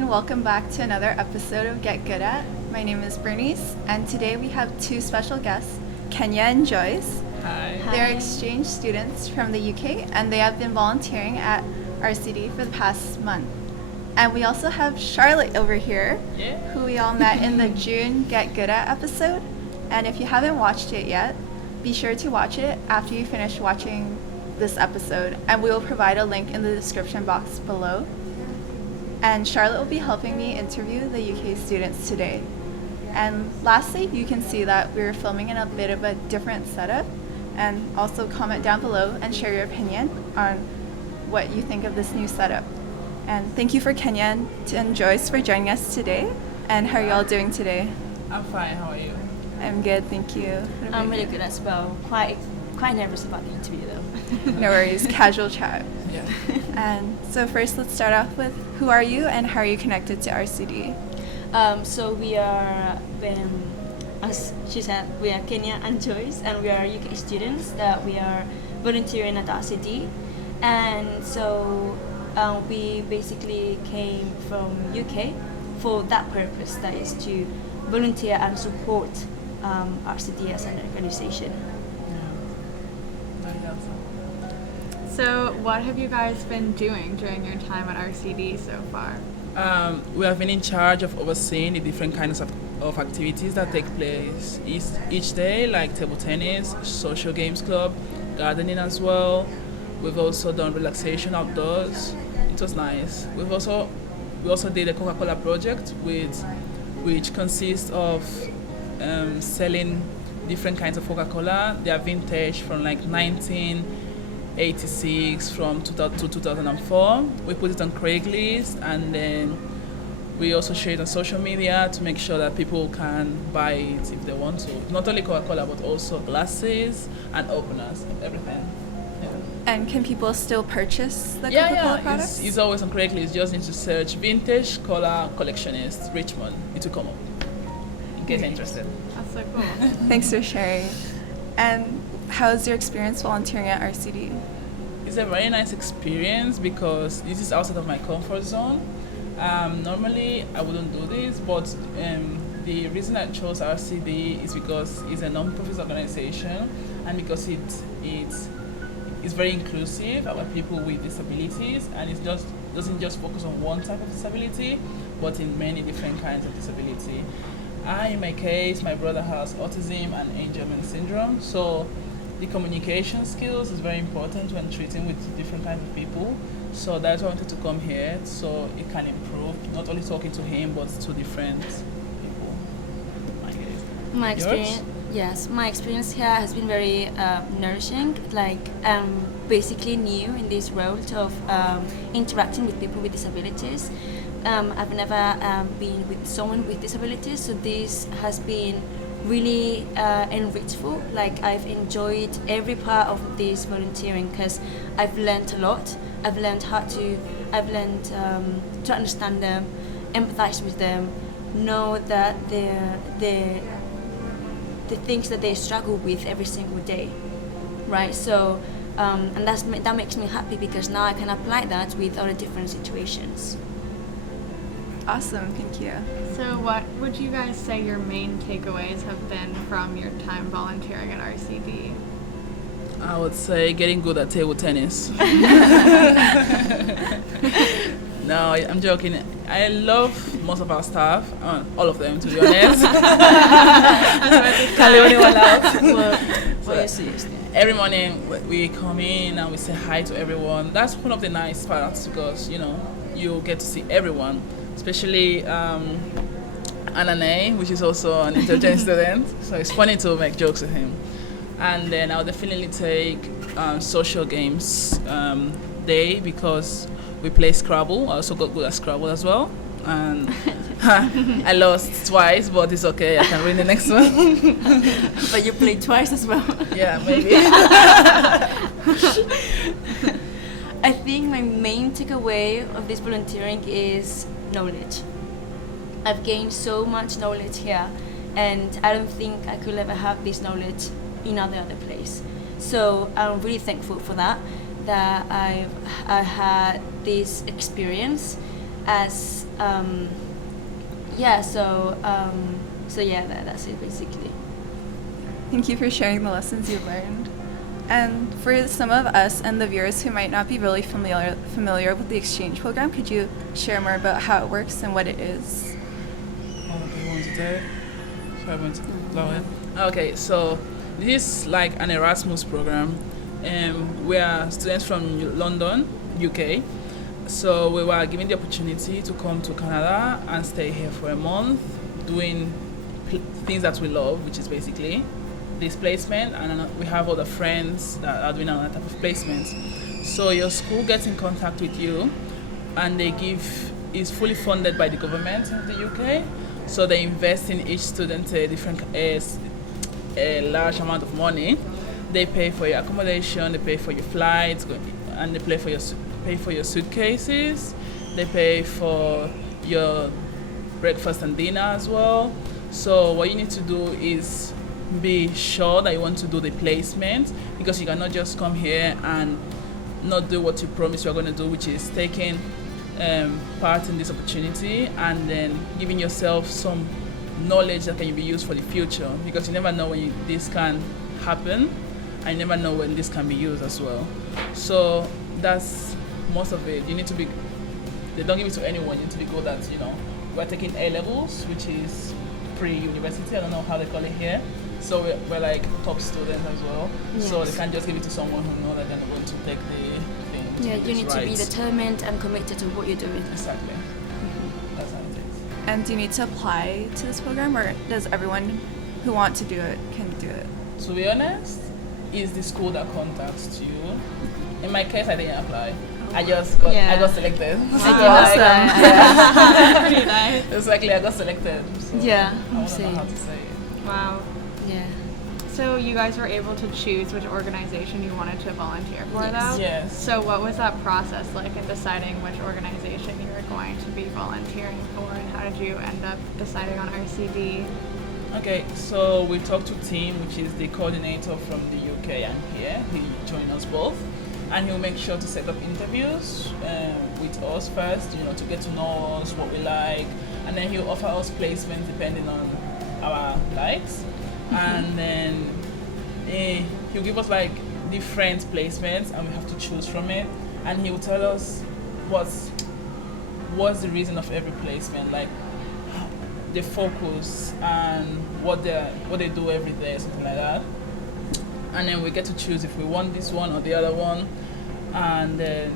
everyone. Welcome back to another episode of Get Good At. My name is Bernice, and today we have two special guests, Kenia and Joys. Hi. They're exchange students from the UK, and they have been volunteering at RCD for the past month. And we also have Charlotte over here, who we all met in the June Get Good At episode. And if you haven't watched it yet, be sure to watch it after you finish watching this episode, and we will provide a link in the description box below. And Charlotte will be helping me interview the UK students today. And lastly, you can see that we're filming in a bit of a different setup, and also comment down below and share your opinion on what you think of this new setup. And thank you for Kenia and Joyce for joining us today. And how are you all doing today? I'm fine. How are you? I'm good, thank you. I'm really good as well. Quite nervous about the interview though. No worries, casual chat. Yeah. And so first, let's start off with who are you and how are you connected to RCD? So we are, as she said, we are Kenia and Joyce, and we are UK students that we are volunteering at RCD. And so we basically came from UK for that purpose, that is to volunteer and support RCD as an organization. So what have you guys been doing during your time at RCD so far? We have been in charge of overseeing the different kinds of activities that take place each day, like table tennis, social games club, gardening as well. We've also done relaxation outdoors. It was nice. We also did a Coca-Cola project which consists of selling different kinds of Coca-Cola. They are vintage from like 1986 from 2000 to 2004. We put it on Craigslist, and then we also share it on social media to make sure that people can buy it if they want to. Not only Coca-Cola, but also glasses and openers, everything. And can people still purchase the Coca-Cola products? It's always on Craigslist. You just need to search vintage cola collectionist Richmond. It will come up in case you're interested. That's so cool. Thanks for sharing. And how's your experience volunteering at RCD? It's a very nice experience because this is outside of my comfort zone. Normally, I wouldn't do this, but the reason I chose RCD is because it's a non-profit organization, and because it's very inclusive about people with disabilities, and it doesn't just focus on one type of disability, but in many different kinds of disability. In my case, my brother has autism and Angelman syndrome, so the communication skills is very important when treating with different kinds of people. So that's why I wanted to come here, so it can improve, not only talking to him, but to different people. My experience, Yours? yes, my experience here has been very nourishing. Like I'm basically new in this world of interacting with people with disabilities. I've never been with someone with disabilities, so this has been really enrichful. Like I've enjoyed every part of this volunteering because I've learned a lot. I've learned to understand them, empathize with them, know that the things that they struggle with every single day, right? So and that makes me happy because now I can apply that with other different situations. Awesome, thank you. So what would you guys say your main takeaways have been from your time volunteering at RCD? I would say getting good at table tennis. No, I'm joking. I love most of our staff, all of them to be honest. Can't leave anyone out. Every morning we come in and we say hi to everyone. That's one of the nice parts because you get to see everyone, especially Anane, which is also an intelligent student. So it's funny to make jokes with him. And then I'll definitely take social games day because we play Scrabble. I also got good at Scrabble as well. And I lost twice, but it's okay. I can win the next one. But you played twice as well. Yeah, maybe. I think my main takeaway of this volunteering is knowledge. I've gained so much knowledge here, and I don't think I could ever have this knowledge in other place. So I'm really thankful for that I had this experience as yeah, so yeah, that's it basically. Thank you for sharing the lessons you've learned. And for some of us and the viewers who might not be really familiar with the exchange program, could you share more about how it works and what it is? Okay, so this is like an Erasmus program. We are students from London, UK. So we were given the opportunity to come to Canada and stay here for a month, doing things that we love, which is basically this placement, and we have other friends that are doing another type of placements. So your school gets in contact with you, and is fully funded by the government of the UK. So they invest in each student a large amount of money. They pay for your accommodation, they pay for your flights, and they pay for your suitcases. They pay for your breakfast and dinner as well. So what you need to do is be sure that you want to do the placement, because you cannot just come here and not do what you promised you are going to do, which is taking part in this opportunity and then giving yourself some knowledge that can be used for the future, because you never know when this can happen, and you never know when this can be used as well. So that's most of it. You need to be, they don't give it to anyone, you need to be good at, we're taking A levels, which is pre-university, I don't know how they call it here. So we're like top students as well. Yes. So they can't just give it to someone who knows that they're going to take the thing. Yeah, you need to be determined and committed to what you're doing. Exactly. Mm-hmm. That's how it is. And do you need to apply to this program, or does everyone who wants to do it can do it? To be honest, it's the school that contacts you. In my case, I didn't apply. I got selected. Wow. Awesome. Yeah. Pretty nice. It's likely I got selected. So yeah, I don't know how to say it. Wow. Yeah. So you guys were able to choose which organization you wanted to volunteer for, though? Yes. So what was that process like in deciding which organization you were going to be volunteering for, and how did you end up deciding on RCD? Okay, so we talked to Tim, which is the coordinator from the UK and here. He joined us both, and he'll make sure to set up interviews with us first, to get to know us, what we like, and then he'll offer us placements depending on our likes. And then he'll give us like different placements, and we have to choose from it, and he'll tell us what's the reason of every placement, like the focus and what they do every day, something like that. And then we get to choose if we want this one or the other one, and then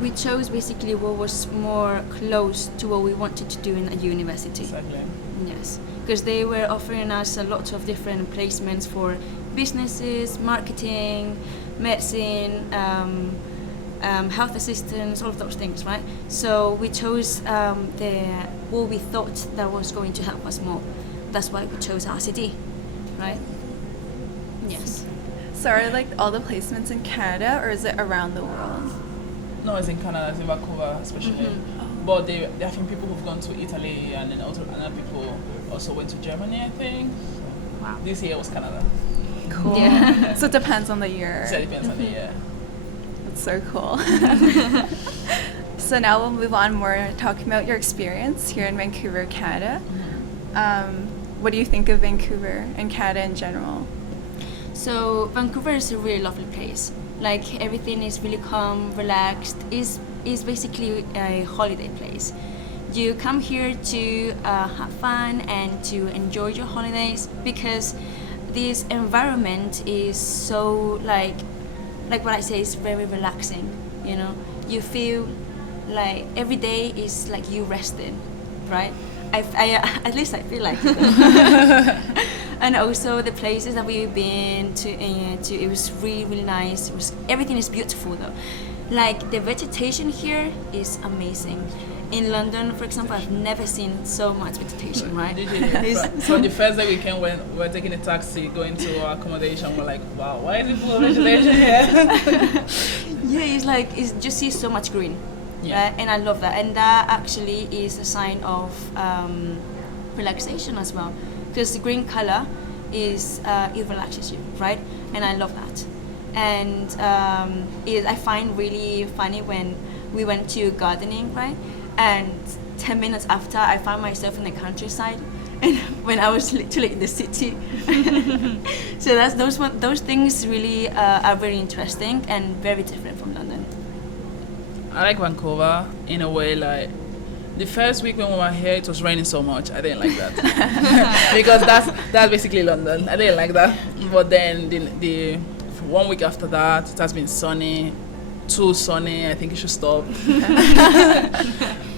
we chose basically what was more close to what we wanted to do in a university. Exactly. Yes, because they were offering us a lot of different placements for businesses, marketing, medicine, health assistance, all of those things, right? So we chose what we thought that was going to help us more. That's why we chose RCD, right? Yes. So are like all the placements in Canada, or is it around the world? No, it's in Canada, it's in Vancouver especially. Mm-hmm. But there have been people who've gone to Italy, and then also other people also went to Germany, I think. Wow. This year was Canada. Cool. Yeah. So it depends on the year. So it depends on the year. That's so cool. So now we'll move on more talking about your experience here in Vancouver, Canada. Mm-hmm. What do you think of Vancouver and Canada in general? So Vancouver is a really lovely place. Like everything is really calm, relaxed. Is basically a holiday place. You come here to have fun and to enjoy your holidays, because this environment is so like what I say is very relaxing. You feel like every day is like you resting, right? I at least I feel like it. And also the places that we've been to, it was really, really nice. Everything is beautiful though. Like the vegetation here is amazing. In London, for example, I've never seen so much vegetation, right? So the first day we came, when we were taking a taxi going to our accommodation, we're like, wow, why is it full of vegetation here? Yeah, it's just see so much green. Yeah. And I love that. And that actually is a sign of relaxation as well. Because the green color it relaxes you, right? And I love that. And I find really funny when we went to gardening, right? And 10 minutes after, I found myself in the countryside, and when I was literally in the city. So those things really are very interesting and very different from London. I like Vancouver in a way. Like the first week when we were here, it was raining so much. I didn't like that because that's basically London. I didn't like that. But then the 1 week after that, it has been sunny. Too sunny. I think it should stop.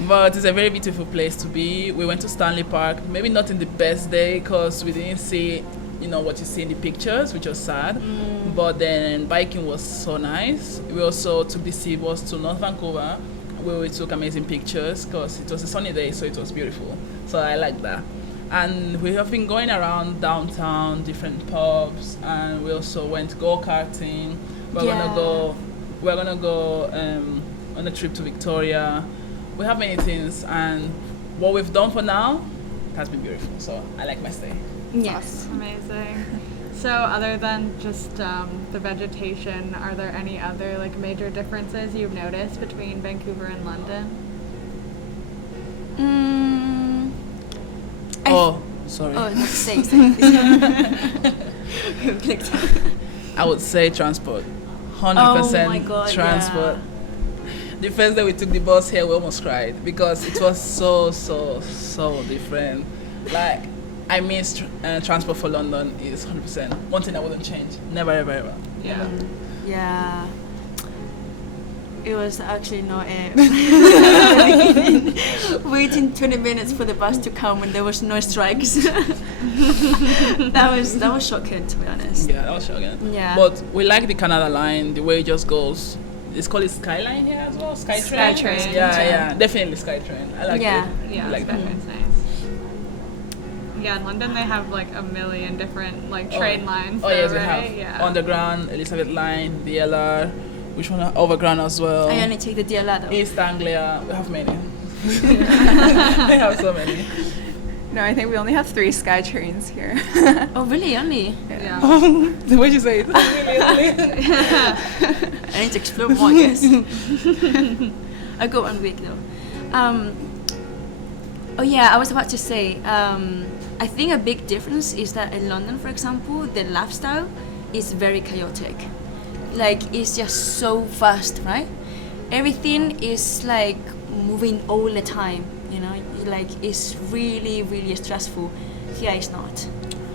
But it's a very beautiful place to be. We went to Stanley Park. Maybe not in the best day because we didn't see, what you see in the pictures, which was sad. But then biking was so nice. We also took the sea bus to North Vancouver, where we took amazing pictures because it was a sunny day, so it was beautiful. So I like that. And we have been going around downtown, different pubs, and we also went go-karting. We're gonna go on a trip to Victoria. We have many things, and what we've done for now has been beautiful. So I like my stay. Yes. Amazing. So other than just the vegetation, are there any other like major differences you've noticed between Vancouver and London? Sorry. Oh, not say. I would say transport. 100% Oh my God, transport. The first day we took the bus here, we almost cried because it was so different. Like, I miss transport for London is 100%. One thing I wouldn't change. Never, ever, ever. Yeah. Yeah. It was actually not waiting 20 minutes for the bus to come when there was no strikes. that was shocking, to be honest. Yeah, that was shocking. Yeah. But we like the Canada line, the way it just goes. It's called Skyline here as well. Skytrain. Skytrain. Yeah, definitely Skytrain. I like it. Yeah, I like that. Skytrain's nice. Yeah, in London they have like a million different like train lines. Oh though, yes, we right? have Yeah. Underground, Elizabeth Line, DLR. Which one? Overground as well. I only take the DLR though. East Anglia. We have many. We have so many. No, I think we only have 3 sky trains here. Oh really? Only? Yeah. The way you say it. Really? I need to explore more, I guess. I go 1 week though. Oh yeah, I was about to say, I think a big difference is that in London, for example, the lifestyle is very chaotic. Like, it's just so fast, right? Everything is like moving all the time, like it's really, really stressful. Here it's not.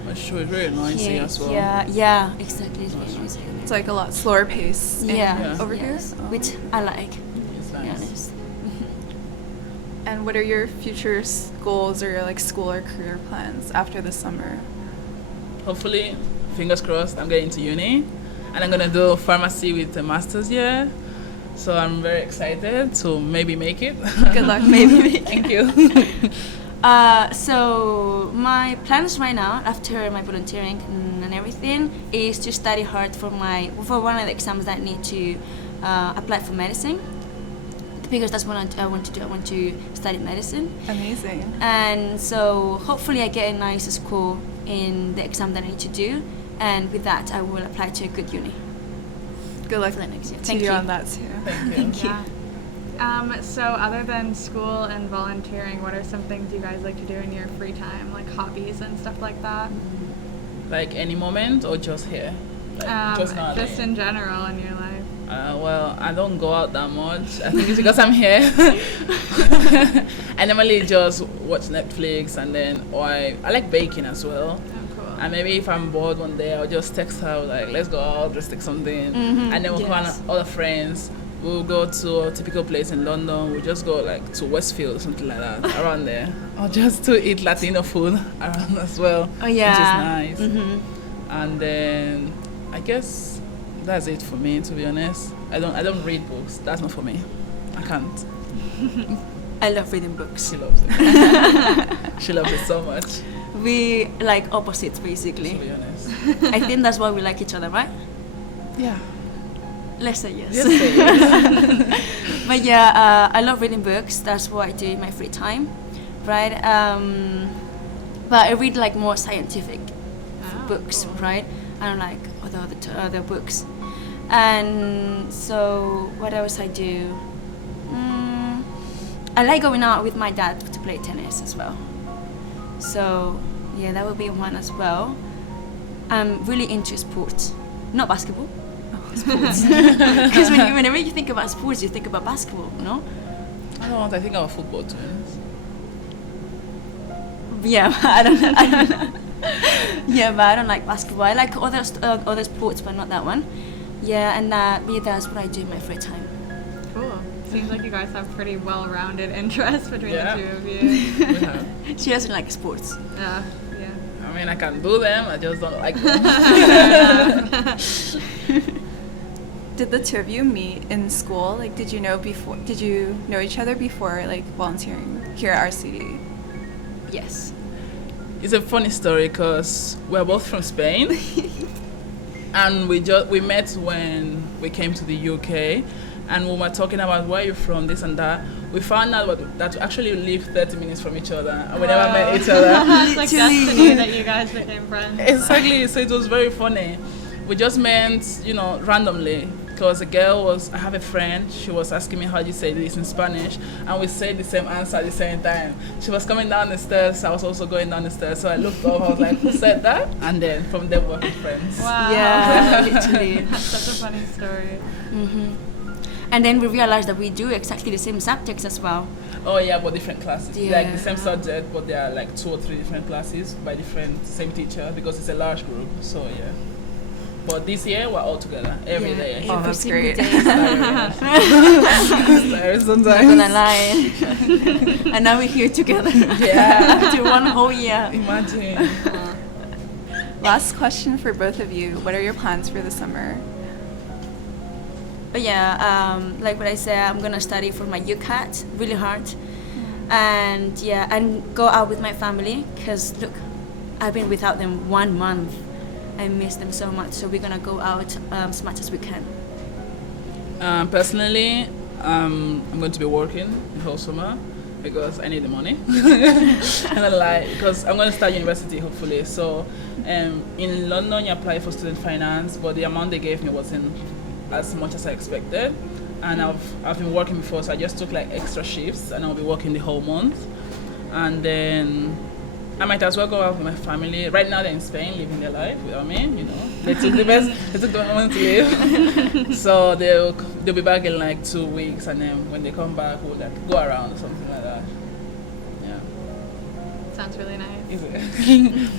That's true, it's really noisy as well. Yeah, exactly. It's really noisy. It's like a lot slower pace over here. Yes, which I like, It's to be nice. honest. And what are your future goals or like school or career plans after the summer? Hopefully, fingers crossed, I'm getting to uni. And I'm going to do pharmacy with a master's year. So I'm very excited to maybe make it. Good luck, maybe. Thank you. So my plans right now, after my volunteering and everything, is to study hard for one of the exams that I need to apply for medicine, because that's what I want to do. I want to study medicine. Amazing. And so hopefully I get a nice score in the exam that I need to do, and with that I will apply to a good uni. Good luck for the next year. to Thank you you. on that too. Thank you. Yeah. So other than school and volunteering, what are some things you guys like to do in your free time, like hobbies and stuff like that? Like any moment or just here? Like, Just in general in your life. Well, I don't go out that much. I think it's because I'm here. I normally just watch Netflix and then, I like baking as well. Oh, cool. And maybe if I'm bored one day, I'll just text her like, let's go out, let's take something. And then we'll call other friends. We'll go to a typical place in London. We'll just go like to Westfield or something like that, around there. Or just to eat Latino food around as well, Oh yeah. which is nice. And then I guess that's it for me, to be honest. I don't read books. That's not for me. I can't. I love reading books. She loves it. She loves it so much, We like opposites to basically. be honest. I think that's why we like each other, right? Yeah. Let's say yes. Yes, say yes. But yeah, I love reading books. That's what I do in my free time, right? But I read like more scientific books, cool. right? I don't like other books. And so what else I do? I like going out with my dad to play tennis as well. So yeah, that would be one as well. I'm really into sports, not basketball. Sports, because whenever you think about sports, you think about basketball, no? I think about football too. Yeah, I don't know. Yeah, but I don't like basketball. I like other sports, but not that one. Yeah, and that's what I do in my free time. Cool. Seems like you guys have pretty well-rounded interests between Yeah. the two of you. We have. She doesn't like sports. Yeah. I mean, I can do them, I just don't like them. Did the two of you meet in school? Like, did you know each other before, like, volunteering here at RCD? Yes. It's a funny story because we're both from Spain, and we met when we came to the UK, and we were talking about where you're from, this and that. We found out that we actually live 30 minutes from each other, and we never met each other. It's like destiny that you guys became friends. Exactly. So it was very funny. We just met, randomly. Because I have a friend, she was asking me how do you say this in Spanish, and we said the same answer at the same time. She was coming down the stairs, I was also going down the stairs, so I looked up, I was like, who said that? And then from there we were friends. Wow. Yeah, literally. That's such a funny story. Mm-hmm. And then we realized that we do exactly the same subjects as well. Oh yeah, but different classes. Yeah. Like the same subject, but there are like 2 or 3 different classes by same teacher, because it's a large group, so yeah. But this year we're all together every day. Oh, that's great. It's tiring sometimes. Not gonna lie. And now we're here together. Yeah. After one whole year. Imagine. Last question for both of you. What are your plans for the summer? But yeah, like what I said, I'm gonna study for my UCAT really hard, and go out with my family. Cause look, I've been without them 1 month. I miss them so much. So we're gonna go out as much as we can. Personally, I'm going to be working the whole summer because I need the money. And I lie because I'm going to start university hopefully. So in London, you apply for student finance, but the amount they gave me wasn't as much as I expected. And I've been working before, so I just took like extra shifts, and I'll be working the whole month. And then I might as well go out with my family. Right now they're in Spain living their life without me, They took the moment to live. So they'll be back in like 2 weeks, and then when they come back we'll like go around or something like that. Yeah. Sounds really nice. Is it?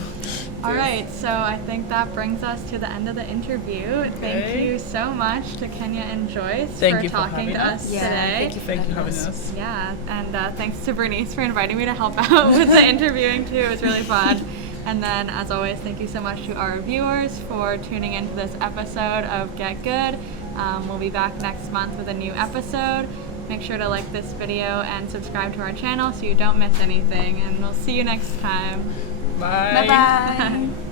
All right, so I think that brings us to the end of the interview. Thank you so much to Kenia and Joyce for talking to us today. Thank you for having us. Yeah, and thanks to Bernice for inviting me to help out with the interviewing too. It was really fun. And then, as always, thank you so much to our viewers for tuning into this episode of Get Good. We'll be back next month with a new episode. Make sure to like this video and subscribe to our channel so you don't miss anything. And we'll see you next time. Bye. Bye bye.